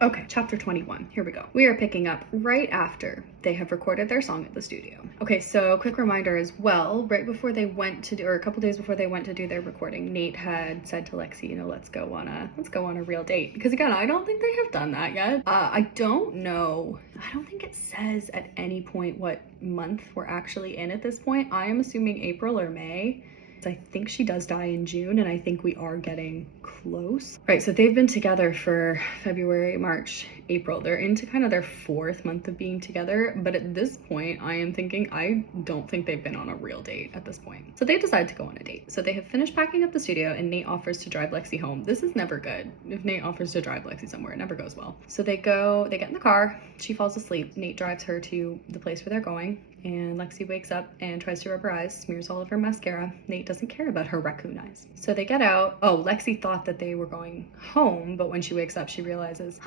Okay, chapter 21. Here we go. We are picking up right after they have recorded their song at the studio. Okay, so quick reminder as well, right before they went to do, or a couple days before they went to do their recording, Nate had said to Lexi, you know, let's go on a real date. Because again, I don't think they have done that yet. I don't know. I don't think it says at any point what month we're actually in at this point. I am assuming April or May. I think she does die in June, and I think we are getting close. Right, so they've been together for February, March, April. They're into kind of their 4th month of being together, but at this point, I am thinking I don't think they've been on a real date at this point. So they decide to go on a date. So they have finished packing up the studio, and Nate offers to drive Lexi home. This is never good. If Nate offers to drive Lexi somewhere, it never goes well. So they get in the car, she falls asleep. Nate drives her to the place where they're going, and Lexi wakes up and tries to rub her eyes, smears all of her mascara. Nate doesn't care about her raccoon eyes. So they get out. Oh, Lexi thought that they were going home, but when she wakes up, she realizes,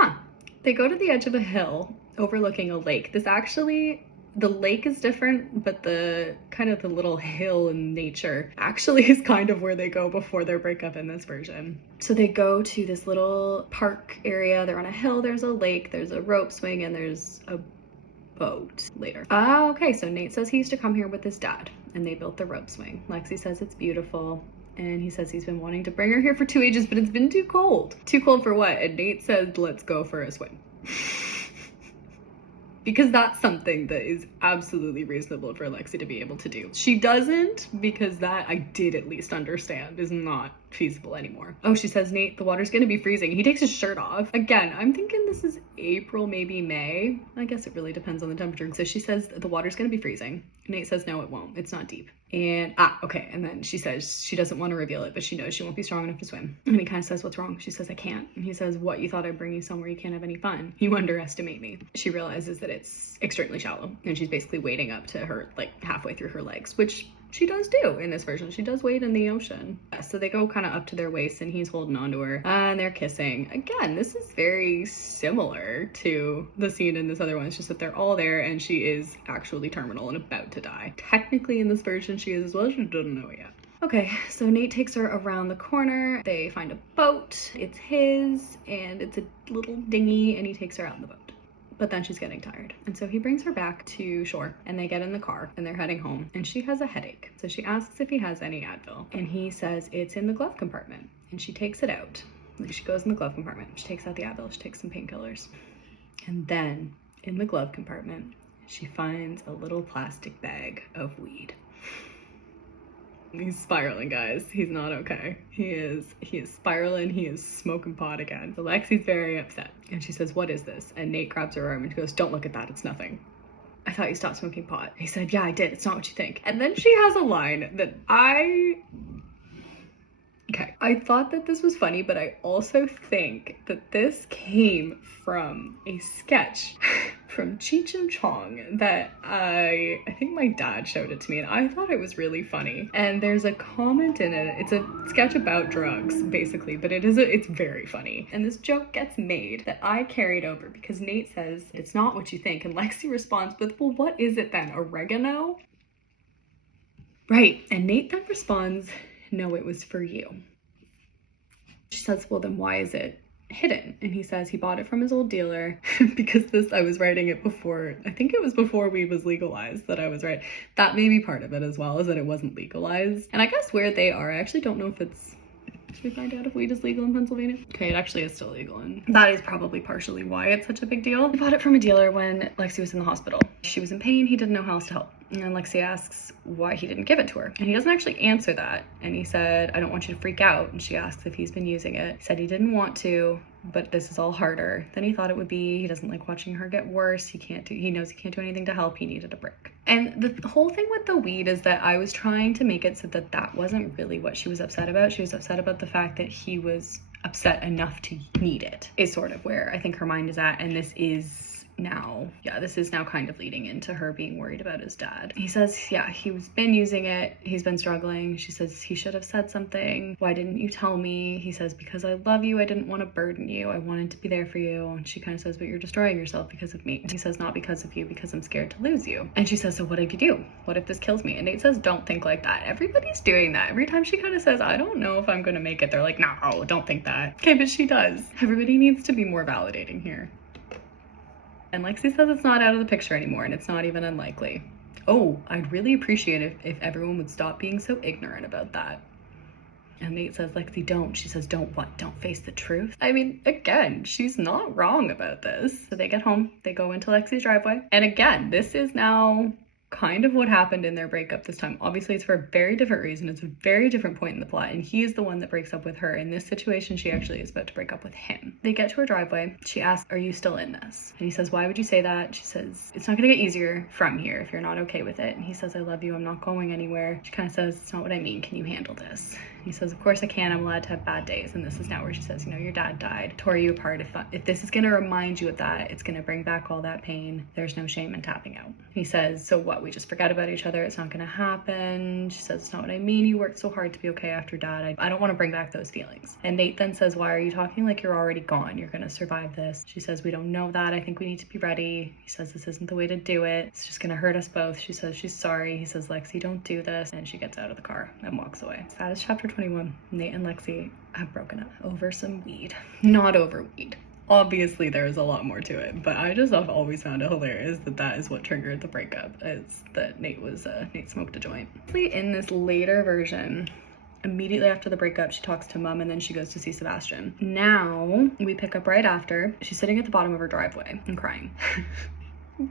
they go to the edge of a hill overlooking a lake. The lake is different, but the kind of the little hill in nature actually is kind of where they go before their breakup in this version. So they go to this little park area. They're on a hill, there's a lake, there's a rope swing, and there's a boat later. Okay, so Nate says he used to come here with his dad, and they built the rope swing. Lexi says it's beautiful, and he says he's been wanting to bring her here for 2 ages, but it's been too cold. Too cold for what? And Nate says, let's go for a swim. Because that's something that is absolutely reasonable for Lexi to be able to do. She doesn't, because that I did at least understand is not feasible anymore. Oh, she says, Nate, the water's gonna be freezing. He takes his shirt off. Again, I'm thinking this is April, maybe May. I guess it really depends on the temperature. So she says the water's gonna be freezing. Nate says, no, it won't. It's not deep. And, okay. And then she says she doesn't want to reveal it, but she knows she won't be strong enough to swim. And he kind of says, what's wrong? She says, I can't. And he says, what, you thought I'd bring you somewhere you can't have any fun? You underestimate me. She realizes that it's extremely shallow, and she's basically wading up to her, like halfway through her legs, which she does do in this version. She does wade in the ocean. So they go kind of up to their waist, and he's holding on to her, and they're kissing. Again, this is very similar to the scene in this other one. It's just that they're all there, and she is actually terminal and about to die. Technically in this version she is as well, she doesn't know it yet. Okay, so Nate takes her around the corner. They find a boat. It's his, and it's a little dinghy, and he takes her out in the boat. But then she's getting tired, and so he brings her back to shore, and they get in the car and they're heading home, and she has a headache. So she asks if he has any Advil, and he says it's in the glove compartment, and she takes it out. She goes in the glove compartment, she takes out the Advil, she takes some painkillers, and then in the glove compartment she finds a little plastic bag of weed. He's spiraling, guys. He's not okay. He is spiraling. He is smoking pot again. So Lexi's very upset, and she says, what is this? And Nate grabs her arm and she goes, don't look at that, it's nothing. I thought you stopped smoking pot. He said, yeah, I did. It's not what you think. And then she has a line that okay, I thought that this was funny, but I also think that this came from a sketch from Cheech and Chong that I think my dad showed it to me, and I thought it was really funny. And there's a comment in it. It's a sketch about drugs, basically, but it's very funny. And this joke gets made that I carried over because Nate says, it's not what you think. And Lexi responds with, well, what is it then? Oregano? Right. And Nate then responds, no, it was for you. She says, well, then why is it hidden? And he says he bought it from his old dealer because I was writing it before, I think it was before weed was legalized that I was right. That may be part of it as well, is that it wasn't legalized. And I guess where they are, I actually don't know if it's, should we find out if weed is legal in Pennsylvania? Okay, it actually is still legal, and that is probably partially why it's such a big deal. He bought it from a dealer when Lexi was in the hospital. She was in pain, he didn't know how else to help. And Lexi asks why he didn't give it to her. And he doesn't actually answer that. And he said, I don't want you to freak out. And she asks if he's been using it. He said he didn't want to, but this is all harder than he thought it would be. He doesn't like watching her get worse. He knows he can't do anything to help. He needed a break. And the whole thing with the weed is that I was trying to make it so that that wasn't really what she was upset about. She was upset about the fact that he was upset enough to need it, is sort of where I think her mind is at. And this is now, yeah, this is now kind of leading into her being worried about his dad. He says, yeah, he's been using it. He's been struggling. She says, he should have said something. Why didn't you tell me? He says, because I love you. I didn't want to burden you. I wanted to be there for you. And she kind of says, but you're destroying yourself because of me. He says, not because of you, because I'm scared to lose you. And she says, so what if you do? What if this kills me? And Nate says, don't think like that. Everybody's doing that. Every time she kind of says, I don't know if I'm going to make it, they're like, no, don't think that. Okay, but she does. Everybody needs to be more validating here. And Lexi says it's not out of the picture anymore, and it's not even unlikely. Oh, I'd really appreciate it if everyone would stop being so ignorant about that. And Nate says, Lexi, don't. She says, don't what? Don't face the truth? I mean, again, she's not wrong about this. So they get home, they go into Lexi's driveway. And again, this is now kind of what happened in their breakup this time. Obviously, it's for a very different reason. It's a very different point in the plot, and he is the one that breaks up with her. In this situation, she actually is about to break up with him. They get to her driveway. She asks, are you still in this? And he says, why would you say that? She says, it's not gonna get easier from here if you're not okay with it. And he says, I love you. I'm not going anywhere. She kind of says, it's not what I mean. Can you handle this? He says, of course I can. I'm allowed to have bad days. And this is now where she says, you know, your dad died, tore you apart. If this is going to remind you of that, it's going to bring back all that pain. There's no shame in tapping out. He says, so what? We just forget about each other. It's not going to happen. She says, it's not what I mean. You worked so hard to be okay after dad. I don't want to bring back those feelings. And Nate then says, why are you talking like you're already gone? You're going to survive this. She says, we don't know that. I think we need to be ready. He says, this isn't the way to do it. It's just going to hurt us both. She says, she's sorry. He says, Lexi, don't do this. And she gets out of the car and walks away. That is chapter 21. Nate and Lexi have broken up over some weed. Not over weed. Obviously, there's a lot more to it, but I just have always found it hilarious that that is what triggered the breakup, is that Nate smoked a joint. In this later version, immediately after the breakup, she talks to mom and then she goes to see Sebastian. Now, we pick up right after. She's sitting at the bottom of her driveway and crying.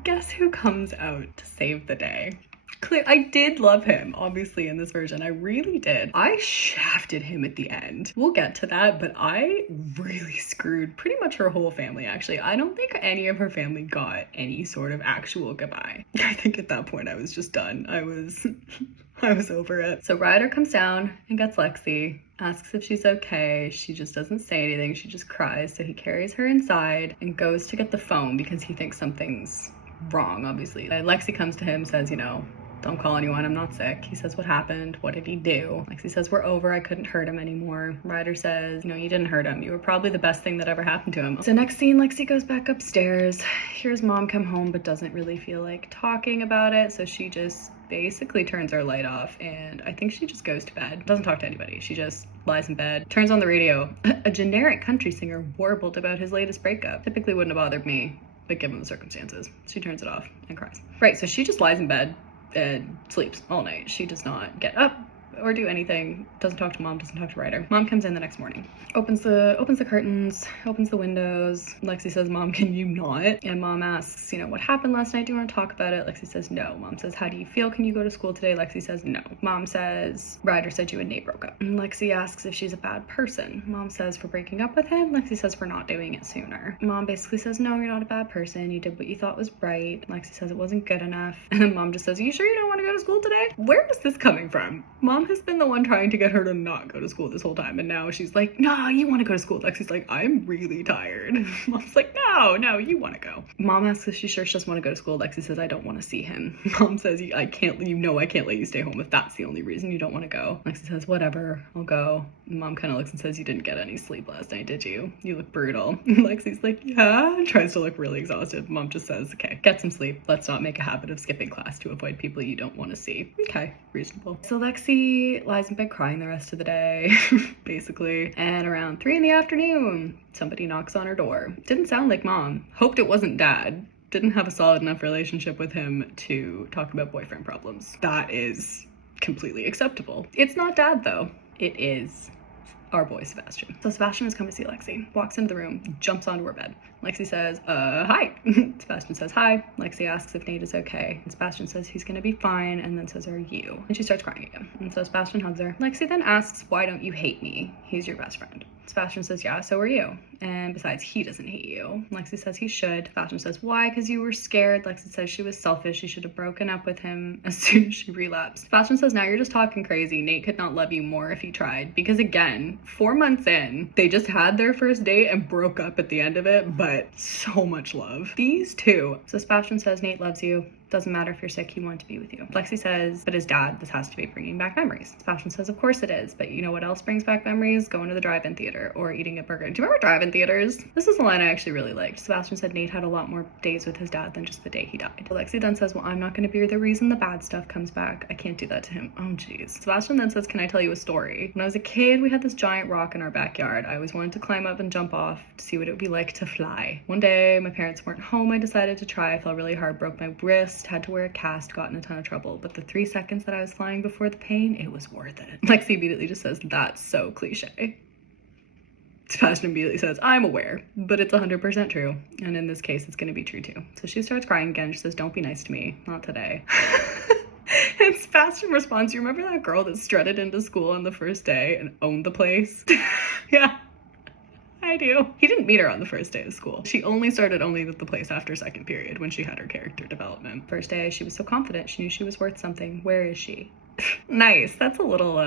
Guess who comes out to save the day? I did love him, obviously, in this version. I really did. I shafted him at the end. We'll get to that, but I really screwed pretty much her whole family, actually. I don't think any of her family got any sort of actual goodbye. I think at that point I was just done. I was over it. So Ryder comes down and gets Lexi, asks if she's okay. She just doesn't say anything. She just cries. So he carries her inside and goes to get the phone because he thinks something's wrong, obviously. And Lexi comes to him, says, you know, don't call anyone, I'm not sick. He says, what happened? What did he do? Lexi says, we're over, I couldn't hurt him anymore. Ryder says, no, you didn't hurt him. You were probably the best thing that ever happened to him. So next scene, Lexi goes back upstairs, hears mom come home, but doesn't really feel like talking about it. So she just basically turns her light off, and I think she just goes to bed. Doesn't talk to anybody. She just lies in bed, turns on the radio. A generic country singer warbled about his latest breakup. Typically wouldn't have bothered me, but given the circumstances, she turns it off and cries. Right, so she just lies in bed and sleeps all night. She does not get up or do anything, doesn't talk to mom, doesn't talk to Ryder. Mom comes in the next morning, opens the curtains, opens the windows. Lexi says, mom, can you not? And mom asks, you know, what happened last night? Do you want to talk about it? Lexi says, no. Mom says, how do you feel? Can you go to school today? Lexi says, no. Mom says, Ryder said you and Nate broke up. And Lexi asks if she's a bad person. Mom says, for breaking up with him. Lexi says, for not doing it sooner. Mom basically says, no, you're not a bad person. You did what you thought was right. Lexi says it wasn't good enough. And then mom just says, are you sure you don't want to go to school today? Where is this coming from? Mom has been the one trying to get her to not go to school this whole time, and now she's like, no, you want to go to school. Lexi's like, I'm really tired. Mom's like, no, you want to go. Mom asks if she's sure she doesn't want to go to school. Lexi says, I don't want to see him. Mom says, I can't let you stay home if that's the only reason you don't want to go. Lexi says, whatever, I'll go. And mom kind of looks and says, you didn't get any sleep last night, did you? You look brutal. Lexi's like, yeah, and tries to look really exhausted. Mom just says, okay, get some sleep. Let's not make a habit of skipping class to avoid people you don't want to see. Okay, reasonable. So Lexi lies in bed crying the rest of the day, basically. And around 3 in the afternoon, somebody knocks on her door. Didn't sound like mom. Hoped it wasn't dad. Didn't have a solid enough relationship with him to talk about boyfriend problems. That is completely acceptable. It's not dad though. It is our boy Sebastian. So Sebastian has come to see Lexi, walks into the room, jumps onto her bed. Lexi says, hi. Sebastian says hi. Lexi asks if Nate is okay. And Sebastian says he's gonna be fine, and then says, are you? And she starts crying again. And so Sebastian hugs her. Lexi then asks, why don't you hate me? He's your best friend. Sebastian says, yeah, so are you. And besides, he doesn't hate you. Lexi says he should. Sebastian says, why? Because you were scared. Lexi says she was selfish. She should have broken up with him as soon as she relapsed. Sebastian says, now you're just talking crazy. Nate could not love you more if he tried. Because again, 4 months in, they just had their first date and broke up at the end of it, but so much love. These two. So Sebastian says, Nate loves you. Doesn't matter if you're sick, he wanted to be with you. Lexi says, but his dad, this has to be bringing back memories. Sebastian says, of course it is, but you know what else brings back memories? Going to the drive-in theater or eating a burger. Do you remember drive-in theaters? This is the line I actually really liked. Sebastian said Nate had a lot more days with his dad than just the day he died. Lexi then says, well, I'm not going to be the reason the bad stuff comes back. I can't do that to him. Oh, jeez. Sebastian then says, can I tell you a story? When I was a kid, we had this giant rock in our backyard. I always wanted to climb up and jump off to see what it would be like to fly. One day, my parents weren't home. I decided to try. I fell really hard, broke my wrist, had to wear a cast, got in a ton of trouble, but the 3 seconds that I was flying before the pain, it was worth it. Lexi immediately just says, that's so cliche. Sebastian immediately says, I'm aware, but it's 100% true. And in this case, it's going to be true too. So she starts crying again. She says, don't be nice to me. Not today. And Sebastian responds, you remember that girl that strutted into school on the first day and owned the place? Yeah. I do. He didn't meet her on the first day of school. She only started owning the place after second period when she had her character development. First day, she was so confident. She knew she was worth something. Where is she? Nice. That's a little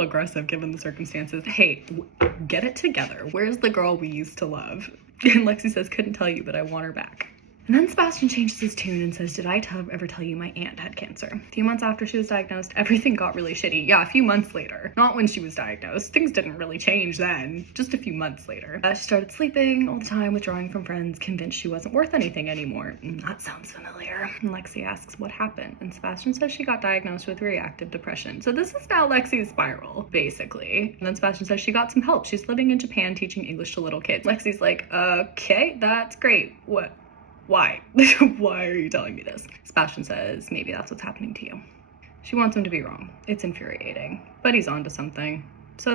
aggressive given the circumstances. Hey, get it together. Where's the girl we used to love? And Lexi says, couldn't tell you, but I want her back. And then Sebastian changes his tune and says, did I ever tell you my aunt had cancer? A few months after she was diagnosed, everything got really shitty. Yeah, a few months later. Not when she was diagnosed. Things didn't really change then. Just a few months later. She started sleeping all the time, withdrawing from friends, convinced she wasn't worth anything anymore. That sounds familiar. And Lexi asks, what happened? And Sebastian says she got diagnosed with reactive depression. So this is now Lexi's spiral, basically. And then Sebastian says she got some help. She's living in Japan teaching English to little kids. Lexi's like, okay, that's great. What? Why? Why are you telling me this? Sebastian says, maybe that's what's happening to you. She wants him to be wrong. It's infuriating, but he's onto something. So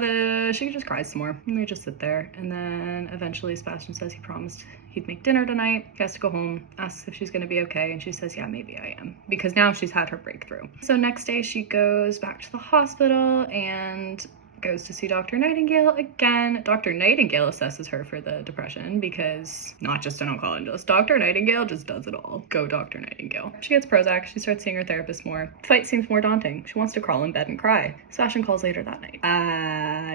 she just cries some more and they just sit there. And then eventually Sebastian says he promised he'd make dinner tonight. He has to go home, asks if she's gonna be okay. And she says, yeah, maybe I am. Because now she's had her breakthrough. So next day she goes back to the hospital and goes to see Dr. Nightingale again. Dr. Nightingale assesses her for the depression because not just an oncologist. Dr. Nightingale just does it all. Go Dr. Nightingale. She gets Prozac. She starts seeing her therapist more. The fight seems more daunting. She wants to crawl in bed and cry. Sebastian calls later that night.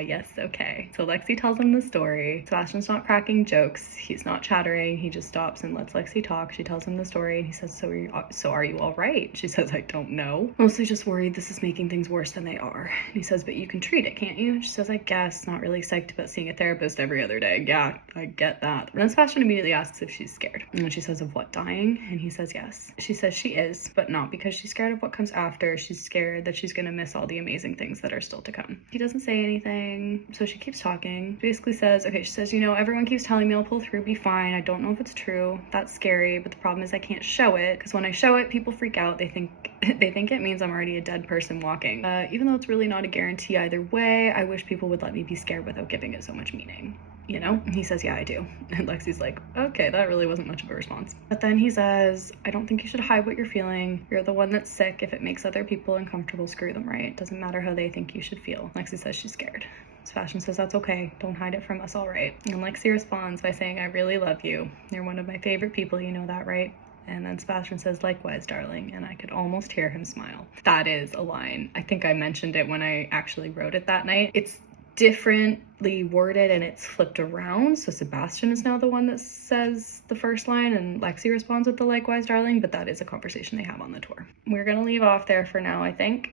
Yes, okay. So Lexi tells him the story. Sebastian's not cracking jokes. He's not chattering. He just stops and lets Lexi talk. She tells him the story and he says, so are you all right? She says, I don't know. Mostly just worried this is making things worse than they are. And he says, but you can treat it, can't you? She says, I guess. Not really psyched about seeing a therapist every other day. Yeah, I get that. And then Sebastian immediately asks if she's scared. And she says, of what, dying? And he says, yes. She says she is, but not because she's scared of what comes after. She's scared that she's gonna miss all the amazing things that are still to come. He doesn't say anything, so she keeps talking. She basically says, okay, she says, you know, everyone keeps telling me I'll pull through, be fine. I don't know if it's true. That's scary, but the problem is I can't show it, because when I show it, people freak out. They think it means I'm already a dead person walking. Even though it's really not a guarantee either way, I wish people would let me be scared without giving it so much meaning. You know? And he says, yeah, I do. And Lexi's like, okay, that really wasn't much of a response. But then he says, I don't think you should hide what you're feeling. You're the one that's sick. If it makes other people uncomfortable, screw them, right? It doesn't matter how they think you should feel. Lexi says she's scared. Sebastian says, that's okay. Don't hide it from us, all right? And Lexi responds by saying, I really love you. You're one of my favorite people, you know that, right? And then Sebastian says, likewise, darling, and I could almost hear him smile. That is a line. I think I mentioned it when I actually wrote it that night. It's differently worded and it's flipped around. So Sebastian is now the one that says the first line and Lexi responds with the likewise, darling, but that is a conversation they have on the tour. We're gonna leave off there for now, I think.